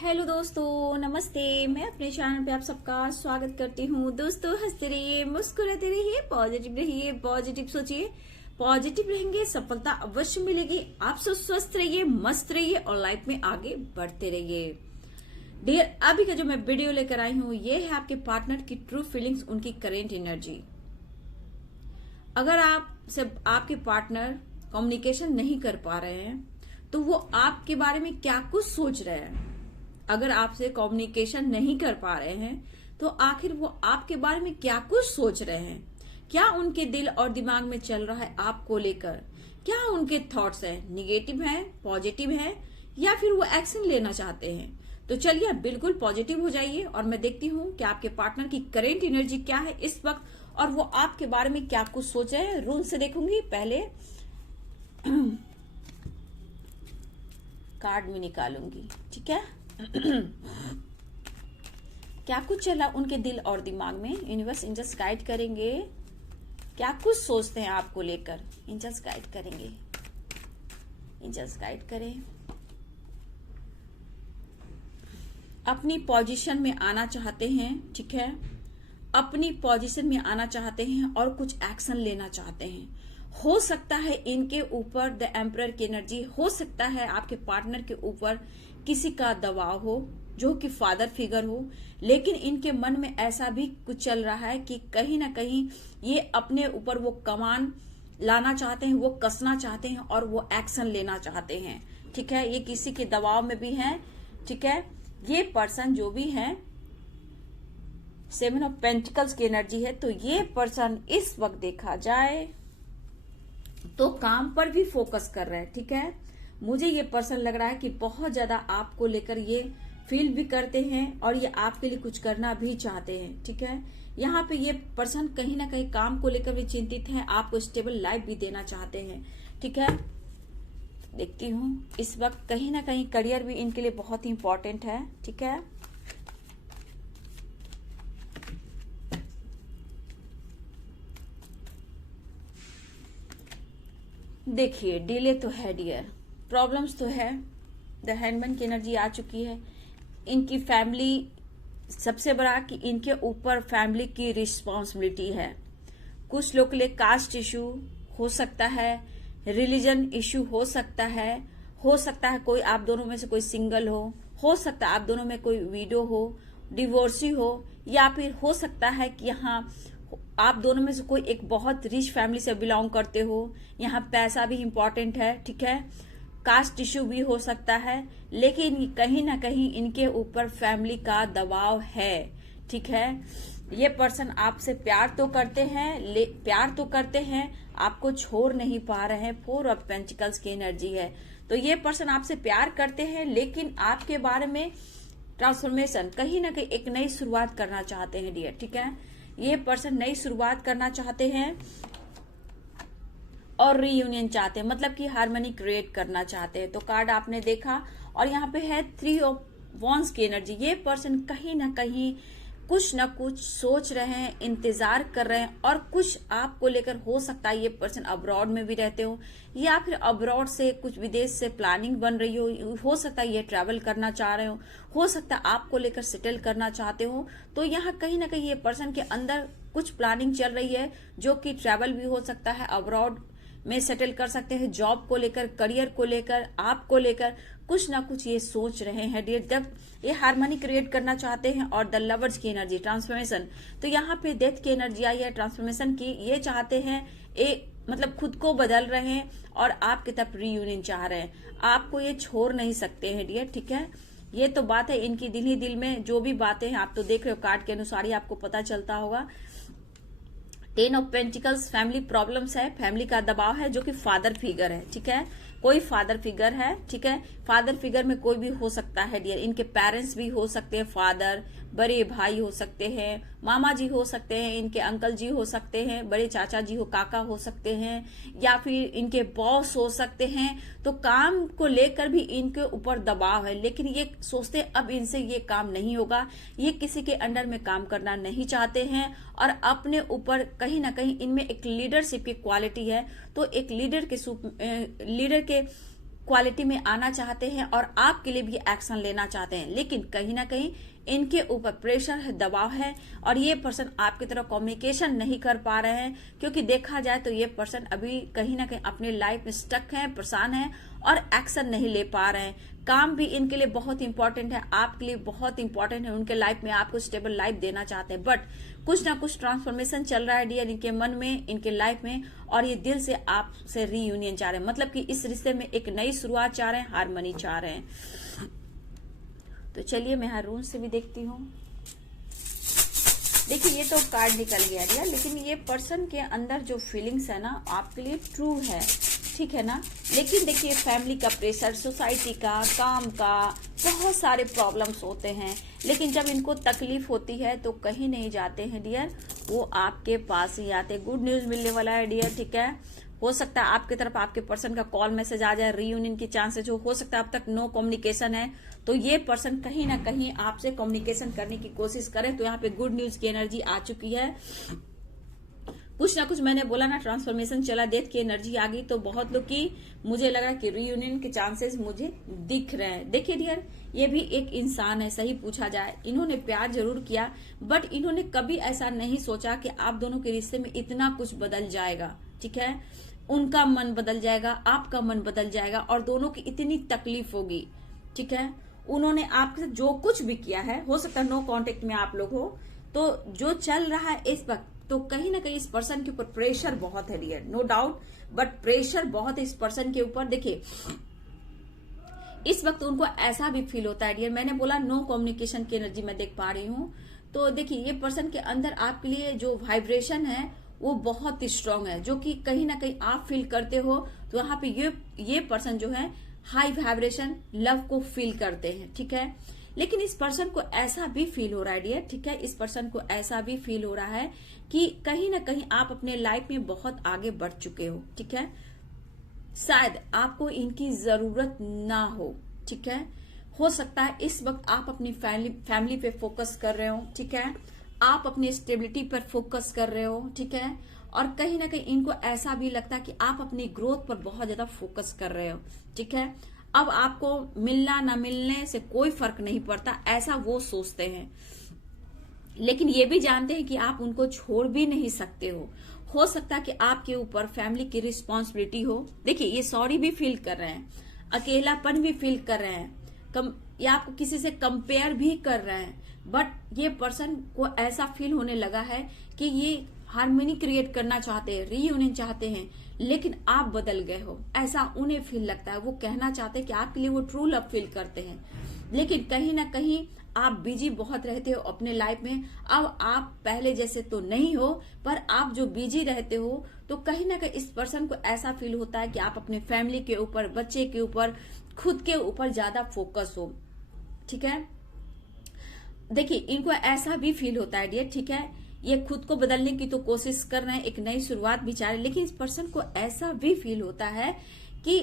Hello दोस्तों, नमस्ते। मैं अपने चैनल पे आप सबका स्वागत करती हूँ। दोस्तों, हंसते रहिए, मुस्कुराते रहिए, पॉजिटिव रहिए, पॉजिटिव सोचिए। पॉजिटिव रहेंगे, सफलता अवश्य मिलेगी। आप सब स्वस्थ रहिए, मस्त रहिए और लाइफ में आगे बढ़ते रहिए। डियर, अभी का जो मैं वीडियो लेकर आई हूँ, ये है आपके पार्टनर की ट्रू फीलिंग्स, उनकी करेंट एनर्जी। अगर आपके पार्टनर कम्युनिकेशन नहीं कर पा रहे हैं तो वो आपके बारे में क्या कुछ सोच रहे हैं। अगर आपसे कम्युनिकेशन नहीं कर पा रहे हैं तो आखिर वो आपके बारे में क्या कुछ सोच रहे हैं, क्या उनके दिल और दिमाग में चल रहा है आपको लेकर, क्या उनके थॉट्स हैं, निगेटिव हैं, पॉजिटिव हैं, या फिर वो एक्शन लेना चाहते हैं। तो चलिए बिल्कुल पॉजिटिव हो जाइए और मैं देखती हूँ कि आपके पार्टनर की करेंट एनर्जी क्या है इस वक्त और वो आपके बारे में क्या कुछ सोच रहे हैं। रूल से देखूंगी, पहले कार्ड में निकालूंगी, ठीक है। क्या कुछ चला उनके दिल और दिमाग में, यूनिवर्स एंजल्स गाइड करेंगे। क्या कुछ सोचते हैं आपको लेकर, एंजल्स गाइड करेंगे। एंजल्स गाइड करें। अपनी पोजीशन में आना चाहते हैं, ठीक है। अपनी पोजीशन में आना चाहते हैं और कुछ एक्शन लेना चाहते हैं। हो सकता है इनके ऊपर द एम्परर की एनर्जी, हो सकता है आपके पार्टनर के ऊपर किसी का दबाव हो जो कि फादर फिगर हो, लेकिन इनके मन में ऐसा भी कुछ चल रहा है कि कहीं ना कहीं ये अपने ऊपर वो कमान लाना चाहते हैं, वो कसना चाहते हैं और वो एक्शन लेना चाहते हैं, ठीक है। ये किसी के दबाव में भी हैं, ठीक है। ये पर्सन जो भी है, 7 ऑफ पेंटिकल्स की एनर्जी है, तो ये पर्सन इस वक्त देखा जाए तो काम पर भी फोकस कर रहे हैं, ठीक है। मुझे ये पर्सन लग रहा है कि बहुत ज्यादा आपको लेकर ये फील भी करते हैं और ये आपके लिए कुछ करना भी चाहते हैं, ठीक है। यहाँ पे ये पर्सन कहीं ना कहीं काम को लेकर भी चिंतित है, आपको स्टेबल लाइफ भी देना चाहते हैं, ठीक है। देखती हूँ इस वक्त कहीं ना कहीं करियर भी इनके लिए बहुत ही इंपॉर्टेंट है, ठीक है। देखिए, डिले तो है डियर, प्रॉब्लम्स तो है। द हैंडमैन की एनर्जी आ चुकी है। इनकी फैमिली, सबसे बड़ा कि इनके ऊपर फैमिली की रिस्पॉन्सिबिलिटी है। कुछ लोग के लिए कास्ट इशू हो सकता है, रिलीजन इशू हो सकता है कोई आप दोनों में से कोई सिंगल हो सकता है आप दोनों में कोई विडो हो, डिवोर्सी हो, या फिर हो सकता है कि यहाँ आप दोनों में से कोई एक बहुत रिच फैमिली से बिलोंग करते हो। यहाँ पैसा भी इम्पोर्टेंट है, ठीक है। कास्ट इश्यू भी हो सकता है, लेकिन कहीं ना कहीं इनके ऊपर फैमिली का दबाव है, ठीक है। ये पर्सन आपसे प्यार तो करते हैं, आपको छोड़ नहीं पा रहे हैं। 4 ऑफ पेंटिकल्स की एनर्जी है, तो ये पर्सन आपसे प्यार करते हैं, लेकिन आपके बारे में ट्रांसफॉर्मेशन, कहीं ना कहीं एक नई शुरुआत करना चाहते हैं डियर, ठीक है। ये पर्सन नई शुरुआत करना चाहते हैं और रीयूनियन चाहते हैं, मतलब कि हार्मनी क्रिएट करना चाहते हैं। तो कार्ड आपने देखा और यहाँ पे है 3 ऑफ वॉन्ड्स की एनर्जी। ये पर्सन कहीं ना कहीं कुछ ना कुछ सोच रहे हैं, इंतजार कर रहे हैं और कुछ आपको लेकर, हो सकता है ये पर्सन अब्रॉड में भी रहते हो या फिर अब्रॉड से कुछ विदेश से प्लानिंग बन रही हो सकता है ये ट्रैवल करना चाह रहे हो सकता है आपको लेकर सेटल करना चाहते हो। तो यहाँ कहीं ना कहीं ये पर्सन के अंदर कुछ प्लानिंग चल रही है, जो कि ट्रैवल भी हो सकता है, अब्रॉड में सेटल कर सकते हैं, जॉब को लेकर, करियर को लेकर, आपको लेकर कुछ ना कुछ ये सोच रहे हैं डियर। जब ये हार्मनी क्रिएट करना चाहते हैं और द लवर्स की एनर्जी, ट्रांसफॉर्मेशन, तो यहाँ पे डेथ की एनर्जी आई है ट्रांसफॉर्मेशन की। ये चाहते हैं मतलब खुद को बदल रहे हैं और आपकी तरफ रीयूनियन चाह रहे हैं, आपको ये छोड़ नहीं सकते हैं डियर, ठीक है। ये तो बात है इनकी दिल ही दिल में, जो भी बातें हैं आप तो देख रहे हो, कार्ड के अनुसार ही आपको पता चलता होगा। 10 ऑफ पेंटिकल्स, फैमिली प्रॉब्लम्स है, फैमिली का दबाव है, जो कि फादर फिगर है, ठीक है। कोई फादर फिगर है, ठीक है। फादर फिगर में कोई भी हो सकता है डियर, इनके पेरेंट्स भी हो सकते हैं, फादर, बड़े भाई हो सकते हैं, मामा जी हो सकते हैं, इनके अंकल जी हो सकते हैं, बड़े चाचा जी काका हो सकते हैं, या फिर इनके बॉस हो सकते हैं। तो काम को लेकर भी इनके ऊपर दबाव है, लेकिन ये सोचते अब इनसे ये काम नहीं होगा, ये किसी के अंडर में काम करना नहीं चाहते हैं और अपने ऊपर कहीं ना कहीं इनमें एक लीडरशिप की क्वालिटी है। तो एक लीडर के क्वालिटी में आना चाहते हैं और आपके लिए भी एक्शन लेना चाहते हैं, लेकिन कहीं ना कहीं इनके ऊपर प्रेशर है, दबाव है और ये पर्सन आपकी तरह कम्युनिकेशन नहीं कर पा रहे हैं, क्योंकि देखा जाए तो ये पर्सन अभी कहीं ना कहीं अपने लाइफ में स्टक है, परेशान है और एक्शन नहीं ले पा रहे हैं। काम भी इनके लिए बहुत इंपॉर्टेंट है, आपके लिए बहुत इंपॉर्टेंट है, उनके लाइफ में आपको स्टेबल लाइफ देना चाहते हैं, बट कुछ ना कुछ ट्रांसफॉर्मेशन चल रहा है डियर इनके मन में, इनके लाइफ में, और ये दिल से आपसे रीयूनियन चाह रहे हैं, मतलब कि इस रिश्ते में एक नई शुरुआत चाह रहे हैं, हार्मनी चाह रहे हैं। तो चलिए मैं हारून से भी देखती हूँ। देखिए ये तो कार्ड निकल गया डियर, लेकिन ये पर्सन के अंदर जो फीलिंग्स है ना आपके लिए ट्रू है, ठीक है ना, लेकिन देखिए फैमिली का प्रेशर, सोसाइटी का, काम का, बहुत सारे प्रॉब्लम्स होते हैं, लेकिन जब इनको तकलीफ होती है तो कहीं नहीं जाते हैं डियर, वो आपके पास ही आते। गुड न्यूज मिलने वाला है डियर, ठीक है। हो सकता है आपकी तरफ आपके पर्सन का कॉल मैसेज आ जाए, रीयूनियन की चांसेस हो सकता है अब तक नो कम्युनिकेशन है, तो ये पर्सन कहीं ना कहीं आपसे कम्युनिकेशन करने की कोशिश करे, तो यहाँ पे गुड न्यूज की एनर्जी आ चुकी है। कुछ ना कुछ मैंने बोला ना, ट्रांसफॉर्मेशन चला, डेथ की एनर्जी आ गई, तो बहुत लोग की मुझे लगा कि रीयूनियन के चांसेस मुझे दिख रहे हैं। देखिए डियर, ये भी एक इंसान है, सही पूछा जाए, इन्होंने प्यार जरूर किया, बट इन्होंने कभी ऐसा नहीं सोचा कि आप दोनों के रिश्ते में इतना कुछ बदल जाएगा, ठीक है। उनका मन बदल जाएगा, आपका मन बदल जाएगा और दोनों की इतनी तकलीफ होगी, ठीक है। उन्होंने आपके साथ जो कुछ भी किया है, हो सकता है नो कांटेक्ट में आप लोग हो, तो जो चल रहा है इस वक्त, तो कहीं ना कहीं इस पर्सन के ऊपर प्रेशर बहुत है dear, no doubt, but pressure बहुत है इस पर्सन के ऊपर। देखिए इस वक्त उनको ऐसा भी फील होता है डियर, मैंने बोला नो कम्युनिकेशन की एनर्जी मैं देख पा रही हूँ, तो देखिए ये पर्सन के अंदर आपके लिए जो वाइब्रेशन है वो बहुत स्ट्रांग है, जो कि कहीं ना कहीं आप फील करते हो, तो यहाँ पे ये पर्सन जो है हाई वाइब्रेशन लव को फील करते हैं, ठीक है। लेकिन इस पर्सन को ऐसा भी फील हो रहा है डियर, ठीक है, इस पर्सन को ऐसा भी फील हो रहा है कि कहीं ना कहीं आप अपने लाइफ में बहुत आगे बढ़ चुके हो, ठीक है, शायद आपको इनकी जरूरत ना हो, ठीक है। हो सकता है इस वक्त आप अपनी फैमिली पे फोकस कर रहे हो, ठीक है, आप अपनी स्टेबिलिटी पर फोकस कर रहे हो, ठीक है, और कहीं ना कहीं इनको ऐसा भी लगता है कि आप अपनी ग्रोथ पर बहुत ज्यादा फोकस कर रहे हो, ठीक है। अब आपको मिलना ना मिलने से कोई फर्क नहीं पड़ता, ऐसा वो सोचते हैं, लेकिन ये भी जानते हैं कि आप उनको छोड़ भी नहीं सकते हो सकता है कि आपके ऊपर फैमिली की रिस्पॉन्सिबिलिटी हो। देखिए ये सॉरी भी फील कर रहे हैं, अकेलापन भी फील कर रहे हैं, या आपको किसी से कंपेयर भी कर रहे हैं, बट ये पर्सन को ऐसा फील होने लगा है कि ये हार्मनी क्रिएट करना चाहते हैं, रीयूनियन चाहते हैं, लेकिन आप बदल गए हो, ऐसा उन्हें फील लगता है। वो कहना चाहते हैं कि आपके लिए वो ट्रू लव फील करते हैं, लेकिन कहीं ना कहीं आप बिजी बहुत रहते हो अपने लाइफ में। अब आप पहले जैसे तो नहीं हो, पर आप जो बिजी रहते हो, तो कहीं ना कहीं इस पर्सन को ऐसा फील होता है कि आप अपने फैमिली के ऊपर, बच्चे के ऊपर, खुद के ऊपर ज्यादा फोकस हो, ठीक है। देखिए इनको ऐसा भी फील होता है डियर, ठीक है, ये खुद को बदलने की तो कोशिश कर रहे हैं, एक नई शुरुआत भी चाह रहे हैं, लेकिन इस पर्सन को ऐसा भी फील होता है कि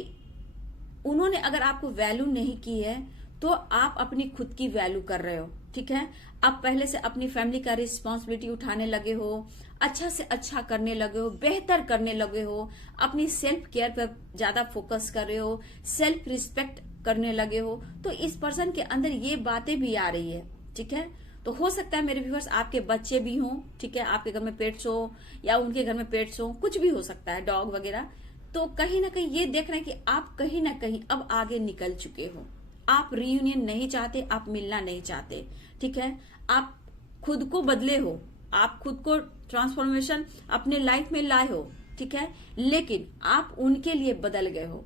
उन्होंने अगर आपको वैल्यू नहीं की है, तो आप अपनी खुद की वैल्यू कर रहे हो, ठीक है। आप पहले से अपनी फैमिली का रिस्पॉन्सिबिलिटी उठाने लगे हो, अच्छा से अच्छा करने लगे हो, बेहतर करने लगे हो, अपनी सेल्फ केयर पर ज्यादा फोकस कर रहे हो, सेल्फ रिस्पेक्ट करने लगे हो, तो इस पर्सन के अंदर ये बातें भी आ रही है, ठीक है। तो हो सकता है मेरे व्यूअर्स आपके बच्चे भी हों, ठीक है, आपके घर में पेट्स हो या उनके घर में पेट्स हो, कुछ भी हो सकता है, डॉग वगैरह, तो कहीं ना कहीं ये देख रहे हैं कि आप कहीं ना कहीं अब आगे निकल चुके हो, आप रीयूनियन नहीं चाहते, आप मिलना नहीं चाहते, ठीक है, आप खुद को बदले हो, आप खुद को ट्रांसफॉर्मेशन अपने लाइफ में लाए हो, ठीक है, लेकिन आप उनके लिए बदल गए हो,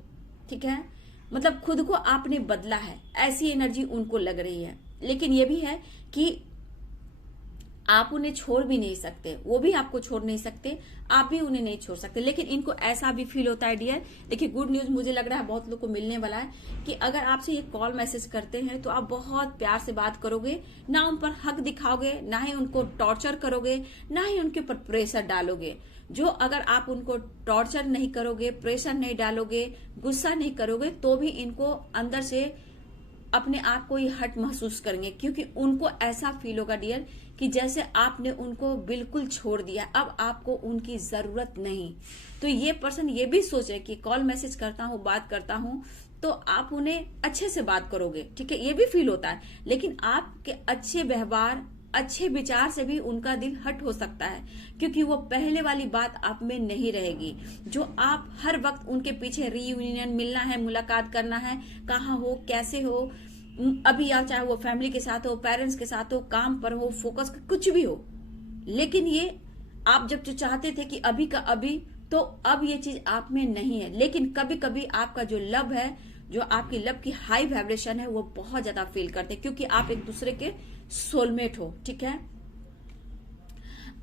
ठीक है, मतलब खुद को आपने बदला है, ऐसी एनर्जी उनको लग रही है। लेकिन ये भी है कि आप उन्हें छोड़ भी नहीं सकते, वो भी आपको छोड़ नहीं सकते, आप भी उन्हें नहीं छोड़ सकते, लेकिन इनको ऐसा भी फील होता है डियर। देखिए गुड न्यूज मुझे लग रहा है बहुत लोग को मिलने वाला है कि अगर आपसे ये कॉल मैसेज करते हैं तो आप बहुत प्यार से बात करोगे, ना उन पर हक दिखाओगे, ना ही उनको टॉर्चर करोगे, ना ही उनके ऊपर प्रेशर डालोगे। जो अगर आप उनको टॉर्चर नहीं करोगे, प्रेशर नहीं डालोगे, गुस्सा नहीं करोगे, तो भी इनको अंदर से अपने आप को ही हट महसूस करेंगे, क्योंकि उनको ऐसा फील होगा डियर कि जैसे आपने उनको बिल्कुल छोड़ दिया, अब आपको उनकी जरूरत नहीं। तो ये पर्सन ये भी सोचे कि कॉल मैसेज करता हूँ, बात करता हूँ, तो आप उन्हें अच्छे से बात करोगे, ठीक है, ये भी फील होता है। लेकिन आपके अच्छे व्यवहार, अच्छे विचार से भी उनका दिल हट हो सकता है, क्योंकि वो पहले वाली बात आप में नहीं रहेगी। जो आप हर वक्त उनके पीछे रीयूनियन, मिलना है, मुलाकात करना है, कहाँ हो, कैसे हो, अभी या चाहे वो फैमिली के साथ हो, पेरेंट्स के साथ हो, काम पर हो, फोकस कुछ भी हो, लेकिन ये आप जब जो चाहते थे कि अभी का अभी, तो अब ये चीज आप में नहीं है। लेकिन कभी कभी आपका जो लव है, जो आपकी लव की हाई वाइब्रेशन है, वो बहुत ज्यादा फील करते हैं, क्योंकि आप एक दूसरे के सोलमेट हो, ठीक है,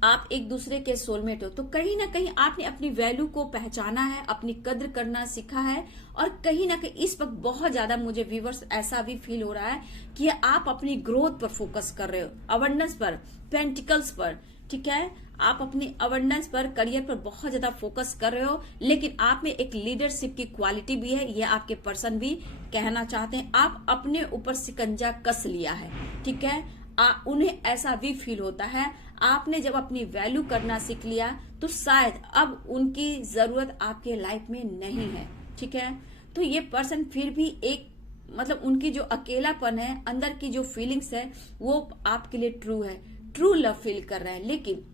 आप एक दूसरे के सोलमेट हो। तो कहीं ना कहीं आपने अपनी वैल्यू को पहचाना है, अपनी कद्र करना सीखा है, और कहीं ना कहीं इस वक्त बहुत ज्यादा मुझे व्यूवर्स ऐसा भी फील हो रहा है कि आप अपनी ग्रोथ पर फोकस कर रहे हो, अवेयरनेस पर, पेंटिकल्स पर, ठीक है, आप अपनी अवेयरनेस पर, करियर पर बहुत ज्यादा फोकस कर रहे हो। लेकिन आप में एक लीडरशिप की क्वालिटी भी है, ये आपके पर्सन भी कहना चाहते हैं। आप अपने ऊपर शिकंजा कस लिया है, ठीक है, उन्हें ऐसा भी फील होता है। आपने जब अपनी वैल्यू करना सीख लिया, तो शायद अब उनकी जरूरत आपके लाइफ में नहीं है, ठीक है। तो ये पर्सन फिर भी एक, मतलब उनकी जो अकेलापन है, अंदर की जो फीलिंग्स है, वो आपके लिए ट्रू है, ट्रू लव फील कर रहे हैं, लेकिन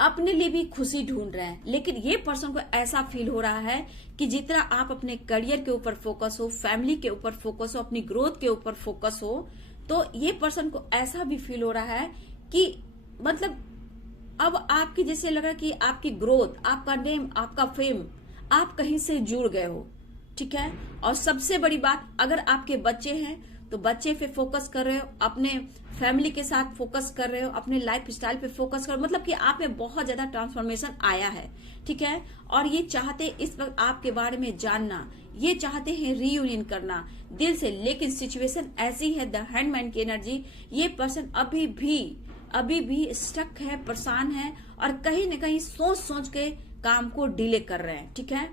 अपने लिए भी खुशी ढूंढ रहे हैं। लेकिन ये पर्सन को ऐसा फील हो रहा है कि जितना आप अपने करियर के ऊपर फोकस हो, फैमिली के ऊपर फोकस हो, अपनी ग्रोथ के ऊपर फोकस हो, तो ये पर्सन को ऐसा भी फील हो रहा है कि मतलब अब आपकी, जैसे लग रहा है कि आपकी ग्रोथ, आपका नेम, आपका फेम, आप कहीं से जुड़ गए हो, ठीक है। और सबसे बड़ी बात, अगर आपके बच्चे हैं तो बच्चे पे फोकस कर रहे हो, अपने फैमिली के साथ फोकस कर रहे हो, अपने लाइफ स्टाइल पे फोकस कर रहे हो, मतलब कि आप में बहुत ज्यादा ट्रांसफॉर्मेशन आया है, ठीक है। और ये चाहते इस वक्त आपके बारे में जानना, ये चाहते हैं रीयूनियन करना दिल से। लेकिन सिचुएशन ऐसी है, द हैंडमैन की एनर्जी, ये पर्सन अभी भी स्टक है, परेशान है, और कहीं न कहीं सोच सोच के काम को डिले कर रहे हैं, ठीक है।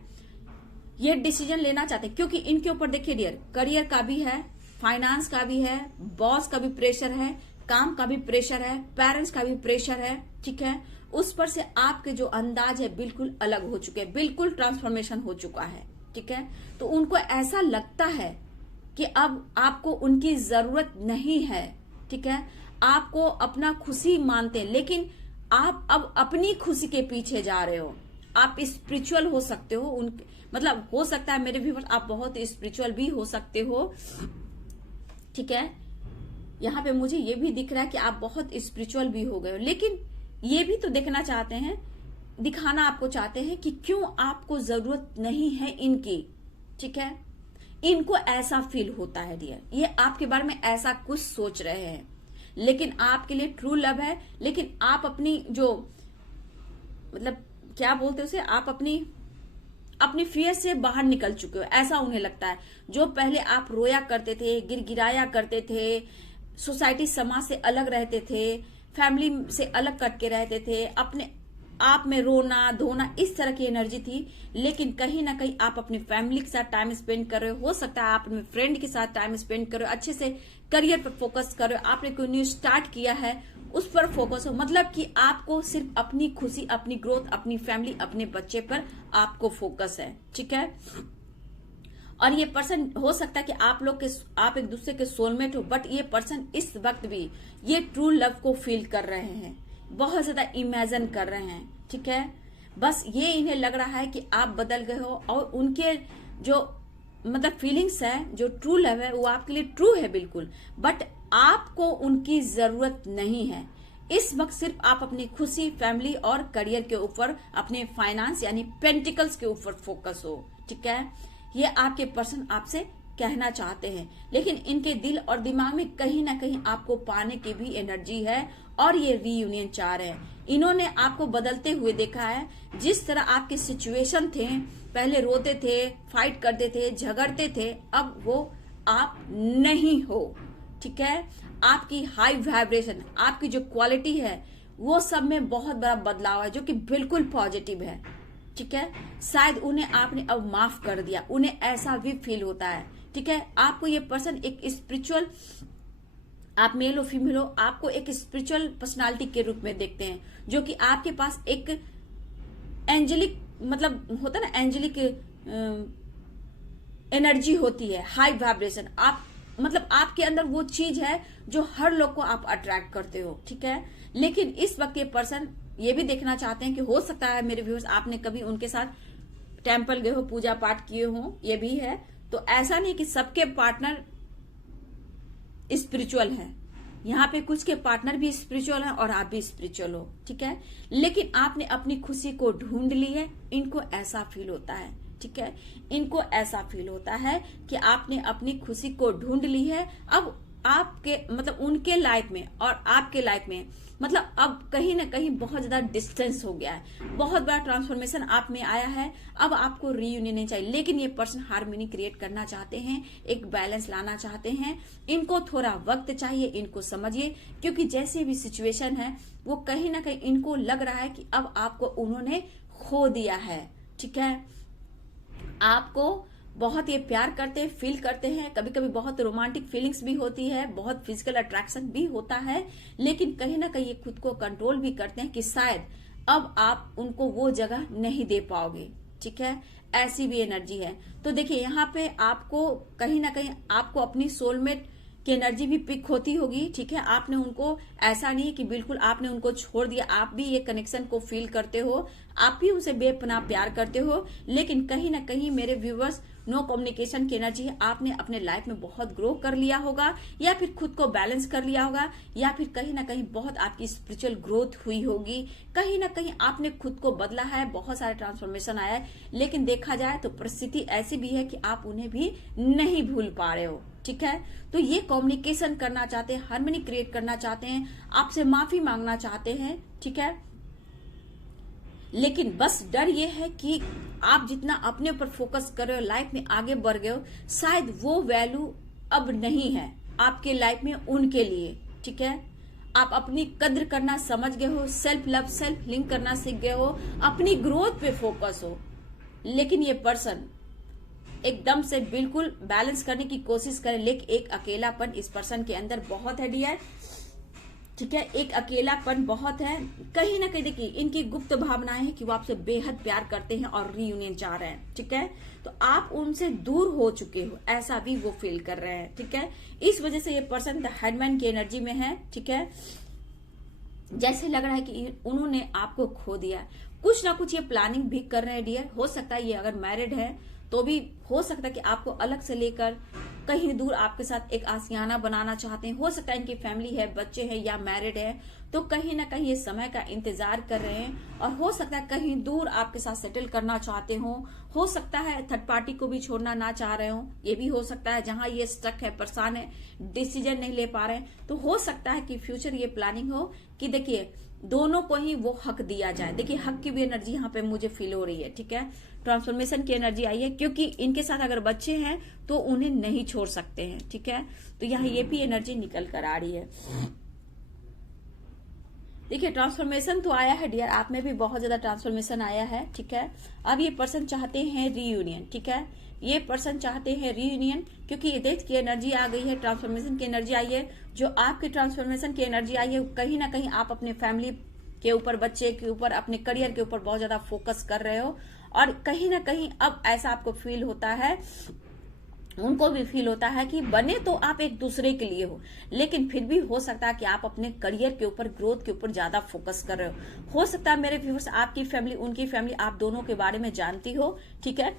ये डिसीजन लेना चाहते हैं, क्योंकि इनके ऊपर देखिए डियर, करियर का भी है, फाइनेंस का भी है, बॉस का भी प्रेशर है, काम का भी प्रेशर है, पेरेंट्स का भी प्रेशर है, ठीक है। उस पर से आपके जो अंदाज है बिल्कुल अलग हो चुके हैं, बिल्कुल ट्रांसफॉर्मेशन हो चुका है, ठीक है। तो उनको ऐसा लगता है कि अब आपको उनकी जरूरत नहीं है, ठीक है। आपको अपना खुशी मानते हैं, लेकिन आप अब अपनी खुशी के पीछे जा रहे हो। आप स्पिरिचुअल हो सकते हो, उनके मतलब हो सकता है मेरे व्यूअर्स आप बहुत स्पिरिचुअल भी हो सकते हो, ठीक है। यहाँ पे मुझे ये भी दिख रहा है कि आप बहुत स्पिरिचुअल भी हो गए हो, लेकिन ये भी तो देखना चाहते हैं, दिखाना आपको चाहते हैं कि क्यों आपको जरूरत नहीं है इनकी, ठीक है। इनको ऐसा फील होता है डियर, ये आपके बारे में ऐसा कुछ सोच रहे हैं, लेकिन आपके लिए ट्रू लव है। लेकिन आप अपनी जो, मतलब क्या बोलते हैं उसे, आप अपनी फियर से बाहर निकल चुके हो, ऐसा उन्हें लगता है। जो पहले आप रोया करते थे, गिरगिराया करते थे, सोसाइटी समाज से अलग रहते थे, फैमिली से अलग कट के रहते थे, अपने आप में रोना धोना, इस तरह की एनर्जी थी। लेकिन कहीं ना कहीं आप अपनी फैमिली के साथ टाइम स्पेंड कर रहे हो सकता है आप अपने फ्रेंड के साथ टाइम स्पेंड कर रहे हो, अच्छे से करियर पर फोकस कर रहे हो, आपने कोई न्यू स्टार्ट किया है उस पर फोकस हो, मतलब कि आपको सिर्फ अपनी खुशी, अपनी ग्रोथ, अपनी फैमिली, अपने बच्चे पर आपको फोकस है, ठीक है। और ये पर्सन हो सकता है कि आप एक दूसरे के सोलमेट हो, बट ये पर्सन इस वक्त भी ये ट्रू लव को फील कर रहे हैं, बहुत ज्यादा इमेजिन कर रहे हैं, ठीक है। बस ये इन्हें लग रहा है कि आप बदल गए हो, और उनके जो मतलब फीलिंग्स है, जो ट्रू लव है, वो आपके लिए ट्रू है बिल्कुल, बट आपको उनकी जरूरत नहीं है। इस वक्त सिर्फ आप अपनी खुशी, फैमिली और करियर के ऊपर, अपने फाइनेंस यानी पेंटिकल्स के ऊपर फोकस हो, ठीक है। ये आपके पर्सन आपसे कहना चाहते हैं, लेकिन इनके दिल और दिमाग में कहीं ना कहीं आपको पाने की भी एनर्जी है, और ये रीयूनियन चाह रहे हैं। इन्होंने आपको बदलते हुए देखा है, जिस तरह आपके सिचुएशन थे, पहले रोते थे, फाइट करते थे, झगड़ते थे, अब वो आप नहीं हो, ठीक है। आपकी हाई वाइब्रेशन, आपकी जो क्वालिटी है, वो सब में बहुत बड़ा बदलाव है, जो कि बिल्कुल पॉजिटिव है, ठीक है। शायद उन्हें आपने अब माफ कर दिया, उन्हें ऐसा भी फील होता है, ठीक है। आपको ये पर्सन एक स्पिरिचुअल, आप मेल हो फीमेल हो, आपको एक स्पिरिचुअल पर्सनालिटी के रूप में देखते हैं, जो कि आपके पास एक एंजेलिक, मतलब होता है ना एंजेलिक एनर्जी होती है, हाई वाइब्रेशन। आप मतलब आपके अंदर वो चीज है जो हर लोग को आप अट्रैक्ट करते हो, ठीक है। लेकिन इस वक्त ये पर्सन ये भी देखना चाहते हैं कि हो सकता है मेरे व्यूअर्स आपने कभी उनके साथ टेम्पल गए हो, पूजा पाठ किए हो, ये भी है। तो ऐसा नहीं कि सबके पार्टनर स्पिरिचुअल है, यहाँ पे कुछ के पार्टनर भी स्पिरिचुअल है और आप भी स्पिरिचुअल हो, ठीक है। लेकिन आपने अपनी खुशी को ढूंढ ली है, इनको ऐसा फील होता है, ठीक है। इनको ऐसा फील होता है कि आपने अपनी खुशी को ढूंढ ली है। अब आपके मतलब उनके लाइफ में और आपके लाइफ में मतलब अब कहीं ना कहीं बहुत ज्यादा डिस्टेंस हो गया है, बहुत बड़ा ट्रांसफॉर्मेशन आप में आया है। अब आपको रीयूनियन नहीं चाहिए, लेकिन ये पर्सन हार्मनी क्रिएट करना चाहते हैं, एक बैलेंस लाना चाहते हैं। इनको थोड़ा वक्त चाहिए, इनको समझिए, क्योंकि जैसे भी सिचुएशन है वो कहीं ना कहीं इनको लग रहा है कि अब आपको उन्होंने खो दिया है, ठीक है। आपको बहुत ये प्यार करते हैं, फील करते हैं, कभी कभी बहुत रोमांटिक फीलिंग्स भी होती है, बहुत फिजिकल अट्रैक्शन भी होता है, लेकिन कहीं ना कहीं ये खुद को कंट्रोल भी करते हैं कि शायद अब आप उनको वो जगह नहीं दे पाओगे, ठीक है। ऐसी भी एनर्जी है। तो देखिए यहाँ पे आपको कहीं ना कहीं आपको अपनी सोलमेट की एनर्जी भी पिक होती होगी, ठीक है। आपने उनको ऐसा नहीं कि बिल्कुल आपने उनको छोड़ दिया, आप भी ये कनेक्शन को फील करते हो, आप भी उनसे बेपनाह प्यार करते हो। लेकिन कहीं ना कहीं मेरे व्यूवर्स नो कम्युनिकेशन की एनर्जी है, आपने अपने लाइफ में बहुत ग्रो कर लिया होगा, या फिर खुद को बैलेंस कर लिया होगा, या फिर कहीं ना कहीं बहुत आपकी स्पिरिचुअल ग्रोथ हुई होगी, कहीं ना कहीं आपने खुद को बदला है, बहुत सारे ट्रांसफॉर्मेशन आया है। लेकिन देखा जाए तो परिस्थिति ऐसी भी है कि आप उन्हें भी नहीं भूल पा रहे हो, ठीक है। तो ये कम्युनिकेशन करना चाहते हैं, हार्मनी क्रिएट करना चाहते हैं, आपसे माफी मांगना चाहते हैं, ठीक है। लेकिन बस डर ये है कि आप जितना अपने ऊपर फोकस कर रहे हो, लाइफ में आगे बढ़ गए हो, शायद वो वैल्यू अब नहीं है आपके लाइफ में उनके लिए, ठीक है। आप अपनी कद्र करना समझ गए हो, सेल्फ लव सेल्फ लिंक करना सीख गए हो, अपनी ग्रोथ पे फोकस हो। लेकिन ये पर्सन एकदम से बिल्कुल बैलेंस करने की कोशिश करे, लेकिन एक अकेलापन इस पर्सन के अंदर बहुत है डियर, ठीक है। एक अकेलापन बहुत है। कहीं ना कहीं देखिए इनकी गुप्त भावनाएं है कि वो आपसे बेहद प्यार करते हैं और रीयूनियन चाह रहे हैं, ठीक है। तो आप उनसे दूर हो चुके हो, ऐसा भी वो फील कर रहे हैं, ठीक है। इस वजह से ये पर्सन द हेडमैन की एनर्जी में है, ठीक है। जैसे लग रहा है कि उन्होंने आपको खो दिया। कुछ ना कुछ ये प्लानिंग भी कर रहे हैं डियर। हो सकता है ये अगर मैरिड है तो भी हो सकता है कि आपको अलग से लेकर कहीं दूर आपके साथ एक आशियाना बनाना चाहते हैं। हो सकता है इनकी फैमिली है, बच्चे हैं या मैरिड है, तो कहीं ना कहीं ये समय का इंतजार कर रहे हैं। और हो सकता है कहीं दूर आपके साथ सेटल करना चाहते हो सकता है थर्ड पार्टी को भी छोड़ना ना चाह रहे हो, ये भी हो सकता है। जहां ये स्टक है, परेशान है, डिसीजन नहीं ले पा रहे हैं, तो हो सकता है कि फ्यूचर ये प्लानिंग हो कि देखिए दोनों को ही वो हक दिया जाए। देखिए हक की भी एनर्जी यहाँ पे मुझे फील हो रही है, ठीक है। ट्रांसफॉर्मेशन की एनर्जी आई है, क्योंकि इनके साथ अगर बच्चे हैं तो उन्हें नहीं छोड़ सकते हैं, ठीक है। तो यहाँ ये भी एनर्जी निकल कर आ रही है। देखिए ट्रांसफॉर्मेशन तो आया है डियर, आप में भी बहुत ज्यादा ट्रांसफॉर्मेशन आया है, ठीक है। अब ये पर्सन चाहते हैं रीयूनियन, ठीक है। ये पर्सन चाहते हैं रीयूनियन, क्योंकि ये डेथ की एनर्जी आ गई है, ट्रांसफॉर्मेशन की एनर्जी आई है। जो आपकी ट्रांसफॉर्मेशन की एनर्जी आई है, कहीं ना कहीं आप अपने फैमिली के ऊपर, बच्चे के ऊपर, अपने करियर के ऊपर बहुत ज्यादा फोकस कर रहे हो। और कहीं ना कहीं अब ऐसा आपको फील होता है, उनको भी फील होता है कि बने तो आप एक दूसरे के लिए हो, लेकिन फिर भी हो सकता है कि आप अपने करियर के ऊपर, ग्रोथ के ऊपर ज्यादा फोकस कर रहे हो सकता है मेरे व्यूअर्स आपकी फैमिली, उनकी फैमिली, आप दोनों के बारे में जानती हो, ठीक है।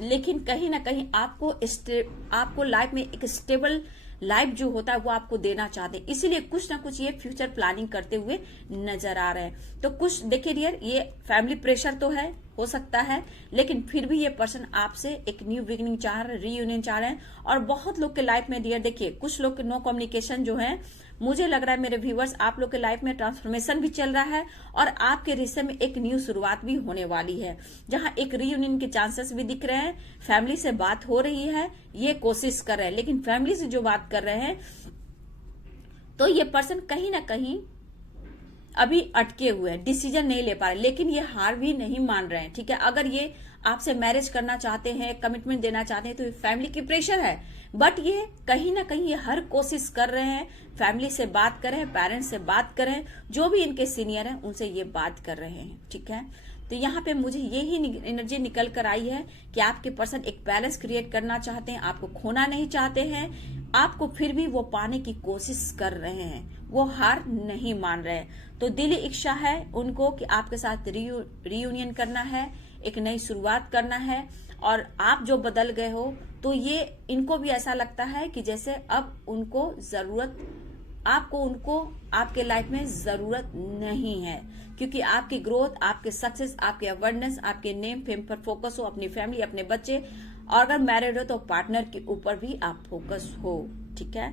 लेकिन कहीं ना कहीं आपको लाइफ में एक स्टेबल लाइफ जो होता है वो आपको देना चाहते हैं, इसीलिए कुछ ना कुछ ये फ्यूचर प्लानिंग करते हुए नजर आ रहे हैं। तो कुछ देखिए डियर, ये फैमिली प्रेशर तो है, हो सकता है, लेकिन फिर भी ये पर्सन आपसे एक न्यू बिगिनिंग चाह रहे हैं, रीयूनियन चाह रहे हैं। और बहुत लोग के लाइफ में डियर देखिए, कुछ लोग के नो कम्युनिकेशन जो है, मुझे लग रहा है मेरे व्यूवर्स आप लोग के लाइफ में ट्रांसफॉर्मेशन भी चल रहा है और आपके रिश्ते में एक न्यू शुरुआत भी होने वाली है, जहां एक रीयूनियन के चांसेस भी दिख रहे हैं। फैमिली से बात हो रही है, ये कोशिश कर रहे हैं, लेकिन फैमिली से जो बात कर रहे हैं तो ये पर्सन कहीं ना कहीं अभी अटके हुए हैं, डिसीजन नहीं ले पा रहे, लेकिन ये हार भी नहीं मान रहे हैं, ठीक है। अगर ये आपसे मैरिज करना चाहते हैं, कमिटमेंट देना चाहते हैं, तो ये फैमिली की प्रेशर है, बट ये कहीं ना कहीं ये हर कोशिश कर रहे हैं, फैमिली से बात करें, पेरेंट्स से बात करें, जो भी इनके सीनियर हैं उनसे ये बात कर रहे हैं, ठीक है। तो यहाँ पे मुझे यही एनर्जी निकल कर आई है कि आपके पर्सन एक बैलेंस क्रिएट करना चाहते हैं, आपको खोना नहीं चाहते हैं, आपको फिर भी वो पाने की कोशिश कर रहे हैं, वो हार नहीं मान रहे। तो दिली इच्छा है उनको कि आपके साथ रियूनियन करना है, एक नई शुरुआत करना है। और आप जो बदल गए हो तो ये इनको भी ऐसा लगता है कि जैसे अब उनको जरूरत, आपको उनको आपके लाइफ में जरूरत नहीं है, क्योंकि आपकी ग्रोथ, आपके सक्सेस, आपके अवेयरनेस, आपके नेम फेम पर फोकस हो, अपनी फैमिली, अपने बच्चे, और अगर मैरिड हो तो पार्टनर के ऊपर भी आप फोकस हो। ठीक है,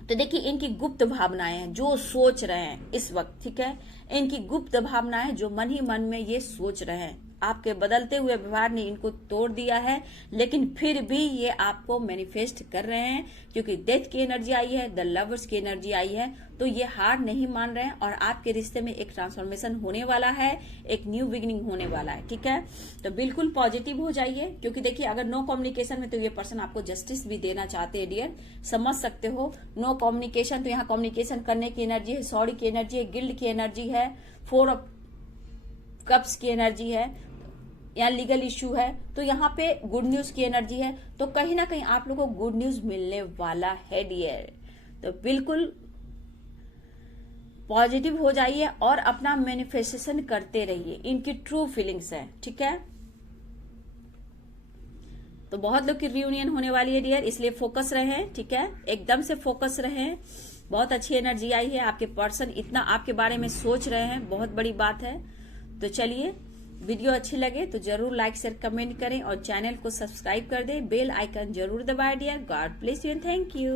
तो देखिए इनकी गुप्त भावनाएं हैं जो सोच रहे हैं इस वक्त। ठीक है, इनकी गुप्त भावनाएं जो मन ही मन में ये सोच रहे हैं, आपके बदलते हुए व्यवहार ने इनको तोड़ दिया है, लेकिन फिर भी ये आपको मैनिफेस्ट कर रहे हैं, क्योंकि डेथ की एनर्जी आई है, द लवर्स की एनर्जी आई है। तो ये हार नहीं मान रहे हैं और आपके रिश्ते में एक ट्रांसफॉर्मेशन होने वाला है, एक न्यू बिगिनिंग होने वाला है। ठीक है, तो बिल्कुल पॉजिटिव हो जाइए, क्योंकि देखिए अगर नो कम्युनिकेशन में तो ये पर्सन आपको जस्टिस भी देना चाहते हैं डियर, समझ सकते हो। नो कम्युनिकेशन, तो यहाँ कम्युनिकेशन करने की एनर्जी है, सॉरी की एनर्जी है, गिल्ड की एनर्जी है, 4 ऑफ कप्स की एनर्जी है, यहाँ लीगल इश्यू है, तो यहाँ पे गुड न्यूज की एनर्जी है। तो कहीं ना कहीं आप लोगों को गुड न्यूज मिलने वाला है डियर। तो बिल्कुल पॉजिटिव हो जाइए और अपना मैनिफेस्टेशन करते रहिए, इनकी ट्रू फीलिंग्स है। ठीक है, तो बहुत लोग की रियूनियन होने वाली है डियर, इसलिए फोकस रहें। ठीक है, एकदम से फोकस रहें। बहुत अच्छी एनर्जी आई है, आपके पर्सन इतना आपके बारे में सोच रहे हैं, बहुत बड़ी बात है। तो चलिए, वीडियो अच्छी लगे तो जरूर लाइक शेयर कमेंट करें और चैनल को सब्सक्राइब कर दें, बेल आइकन जरूर दबाएं dear. God bless you and thank you.